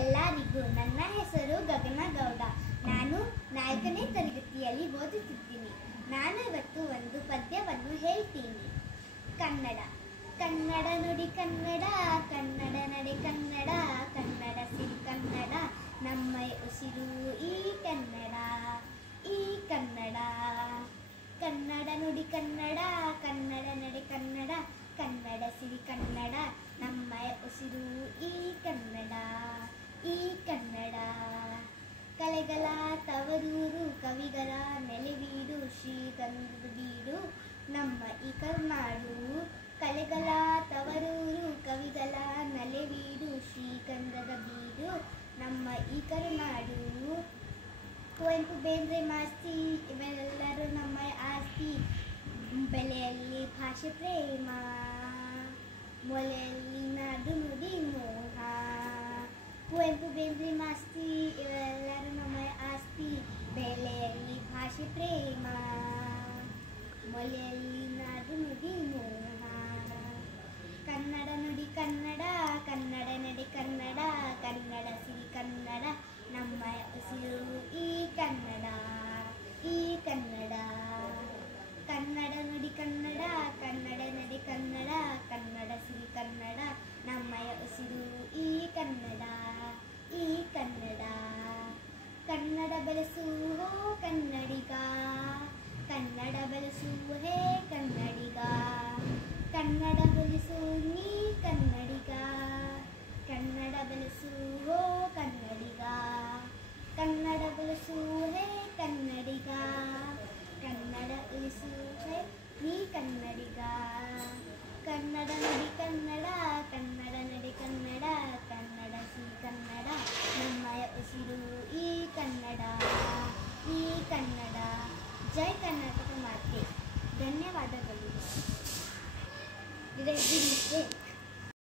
ಎಲ್ಲರಿಗೂ. ನನ್ನ ಹೆಸರು ಗಗನ ಗೌಡ. ನಾನು 4ನೇ ತರಗತಿಯಲ್ಲಿ ಓದುತ್ತಿದ್ದೀನಿ. ನಾನು ಇವತ್ತು ಒಂದು ಪದ್ಯವನ್ನು ಹೇಳ್ತೀನಿ. ಕನ್ನಡ. ಕನ್ನಡ ನುಡಿ ಕನ್ನಡ, ಕನ್ನಡ ನಡೆ ಕನ್ನಡ, ಕನ್ನಡ ಸಿರಿ ಕನ್ನಡ, ನಮ್ಮ ಉಸಿರು ಈ ಕನ್ನಡ, ಈ ಕನ್ನಡ. ಕನ್ನಡ ನುಡಿ ಕನ್ನಡ, ಕನ್ನಡ ನಡೆ ಕನ್ನಡ, ಕನ್ನಡ ಸಿರಿ ಕನ್ನಡ, ನಮ್ಮ ಉಸಿರು ಈ ಕನ್ನಡ, ಈ ಕನ್ನಡ. ಕಲೆಗಳ ತವರೂರು, ಕವಿಗಳ ನೆಲೆವೀಡು, ಶ್ರೀಗಂಧದ ಬೀಡು ನಮ್ಮ ಈ ಕರುನಾಡು. ಕಲೆಗಳ ತವರೂರು, ಕವಿಗಳ ನೆಲೆವೀಡು, ಶ್ರೀಗಂಧದ ಬೀಡು ನಮ್ಮ ಈ ಕರುನಾಡು. ಕುವೆಂಪು ಬೇಂದ್ರೆ ಮಾಸ್ತಿ ಇವೆಲ್ಲರೂ ನಮ್ಮ ಆಸ್ತಿ. ಬೆಲೆಯಲ್ಲಿ ಭಾಷೆ ಪ್ರೇಮ, ಮೊಲೆಯಲ್ಲಿ ನಾಡು ನುಡಿ ಮೋಹ. ಕುವೆಂಪು ಬೇಂದ್ರೆ ಮಾಸ್ತಿ ಇವೆಲ್ಲರೂ ನಮ್ಮ ಆಸ್ತಿ. ಬೆಲೆಯಲ್ಲಿ ಭಾಷೆ ಪ್ರೇಮ, ಮೊಲೆಯಲ್ಲಿ ನಾಡು ನುಡಿ ಮೋಹ. ಕನ್ನಡ ನುಡಿ ಕನ್ನಡ, ಕನ್ನಡ ನಡೆ ಕನ್ನಡ, ಕನ್ನಡ ಸಿರಿ ಕನ್ನಡ, ನಮ್ಮ ಉಸಿರು ಈ ಕನ್ನಡ, ಈ ಕನ್ನಡ. ಕನ್ನಡ ನುಡಿ ಕನ್ನಡ, ಕನ್ನಡ ನಡೆ ಕನ್ನಡ, ಕನ್ನಡ ಸಿರಿ ಕನ್ನಡ, ನಮ್ಮ ಉಸಿರು ಈ ಕನ್ನಡ, ಈ ಕನ್ನಡ. ಕನ್ನಡ ಬೆಳೆಸು ಹೋ ಕನ್ನಡಿಗ, ಕನ್ನಡ ಬೆಳೆಸು ಹೇ ಕನ್ನಡಿಗ, ಕನ್ನಡ ಬೆಳೆಸು ನೀ ಕನ್ನಡಿಗ, ಕನ್ನಡ ಬೆಳೆಸು ಹೋ ಕನ್ನಡಿಗ, ಕನ್ನಡ ಬೆಳೆಸು ಹೇ ಕನ್ನಡಿಗ, ಕನ್ನಡ ಉಳಿಸು ಹೇ ನೀ ಕನ್ನಡಿಗ. ಕನ್ನಡ ನುಡಿ ಕನ್ನಡ, ಕನ್ನಡ ನಡೆ ಕನ್ನಡ, ಕನ್ನಡ ಸಿರಿ ಕನ್ನಡ, ನಮ್ಮ ಉಸಿರು ಈ ಕನ್ನಡ, ಈ ಕನ್ನಡ. ಜೈ ಕರ್ನಾಟಕ ಮಾತೆ. ಧನ್ಯವಾದಗಳು.